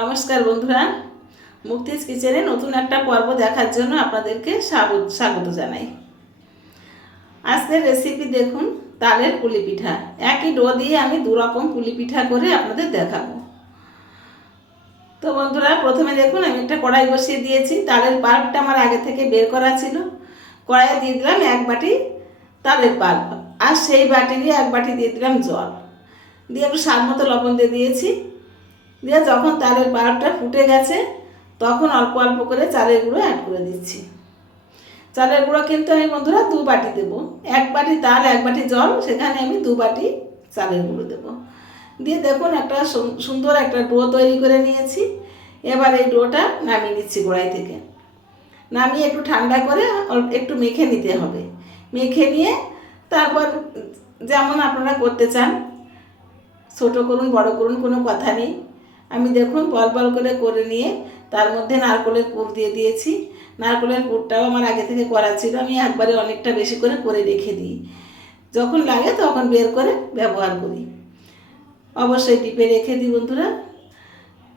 নমস্কার বন্ধুরা, মুক্তিজ কিচেনে নতুন একটা পর্ব দেখার জন্য আপনাদেরকে স্বাগত জানাই। আজকের রেসিপি দেখুন, তালের পুলি পিঠা। একই ডো দিয়ে আমি দু রকম পুলি পিঠা করে আপনাদের দেখাবো। তো বন্ধুরা, প্রথমে দেখুন আমি একটা কড়াই বসিয়ে দিয়েছি। তালের পাল্পটা আমার আগে থেকে বের করা ছিল। কড়াইয়ে দিয়ে দিলাম 1 বাটি তালের পাল্প, আর সেই বাটিরই 1 বাটি দিয়ে দিলাম জল, দিয়ে একটু স্বাদ মতো লবণ দিয়ে দিয়েছি। দিয়ে যখন তালের পাল্পটা ফুটে গেছে তখন অল্প অল্প করে চালের গুঁড়ো অ্যাড করে দিচ্ছি। চালের গুঁড়ো কিন্তু আমি বন্ধুরা 2 বাটি দেবো। 1 বাটি তাল 1 বাটি জল, সেখানে আমি 2 বাটি চালের গুঁড়ো দেবো। দিয়ে দেখুন একটা সুন্দর একটা ডো তৈরি করে নিয়েছি। এবার এই ডোটা নামিয়ে নিচ্ছি কড়াই থেকে। নামিয়ে একটু ঠান্ডা করে একটু মেখে নিতে হবে। মেখে নিয়ে তারপর যেমন আপনারা করতে চান, ছোটো করুন বড় করুন, কোনো কথা নেই। আমি দেখুন বল বল করে নিয়ে তার মধ্যে নারকেলের পুর দিয়ে দিয়েছি। নারকেলের পুরটাও আমার আগে থেকে করা ছিল, আমি একবারে অনেকটা বেশি করে রেখে দিই। যখন লাগে তখন বের করে ব্যবহার করি। অবশ্যই টিপে রেখে দিই বন্ধুরা।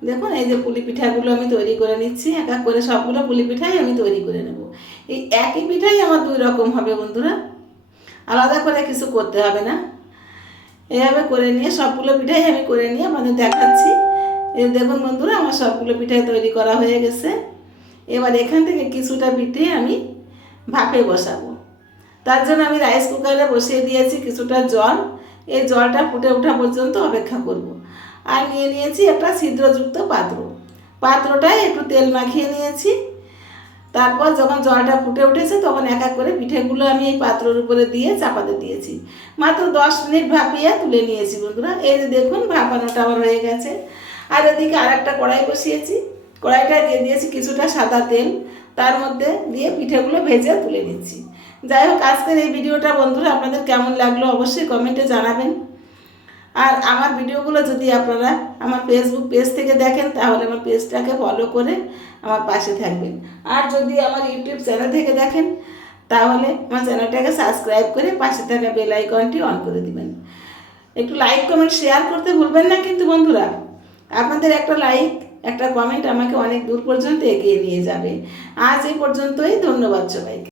দেখুন এই যে পুলি পিঠাগুলো আমি তৈরি করে নিচ্ছি। এক এক করে সবগুলো পুলি পিঠাই আমি তৈরি করে নেব। এই একই পিঠাই আমার 2 রকম হবে বন্ধুরা, আলাদা করে কিছু করতে হবে না। এভাবে করে নিয়ে সবগুলো পিঠাই আমি করে নিয়ে আপনাদের দেখাচ্ছি। এই দেখুন বন্ধুরা, আমার সবগুলো পিঠাই তৈরি করা হয়ে গেছে। এবার এখান থেকে কিছুটা পিঠে আমি ভাপে বসাবো। তার জন্য আমি রাইস কুকারে বসিয়ে দিয়েছি কিছুটা জল। এই জলটা ফুটে ওঠা পর্যন্ত অপেক্ষা করব। আর নিয়ে নিয়েছি একটা ছিদ্রযুক্ত পাত্রটায় একটু তেল মাখিয়ে নিয়েছি। তারপর যখন জলটা ফুটে উঠেছে তখন এক এক করে পিঠেগুলো আমি এই পাত্রের উপরে দিয়ে চাপাতে দিয়েছি। মাত্র 10 মিনিট ভাপিয়ে তুলে নিয়েছি বন্ধুরা। এই যে দেখুন ভাপানোটা আমার হয়ে গেছে। আর এদিকে আর একটা কড়াই বসিয়েছি। কড়াইটা দিয়ে দিয়েছি কিছুটা সাদা তেল, তার মধ্যে দিয়ে পিঠেগুলো ভেজে তুলে নিচ্ছি। যাই হোক, আজকের এই ভিডিওটা বন্ধুরা আপনাদের কেমন লাগলো অবশ্যই কমেন্টে জানাবেন। আর আমার ভিডিওগুলো যদি আপনারা আমার ফেসবুক পেজ থেকে দেখেন তাহলে আমার পেজটাকে ফলো করে আমার পাশে থাকবেন। আর যদি আমার ইউটিউব চ্যানেল থেকে দেখেন তাহলে আমার চ্যানেলটাকে সাবস্ক্রাইব করে পাশে থাকা বেল আইকনটি অন করে দিবেন। একটু লাইক কমেন্ট শেয়ার করতে ভুলবেন না কিন্তু বন্ধুরা। আপনাদের একটা লাইক একটা কমেন্ট আমাকে অনেক দূর পর্যন্ত এগিয়ে নিয়ে যাবে। আজ এই পর্যন্তই, ধন্যবাদ সবাইকে।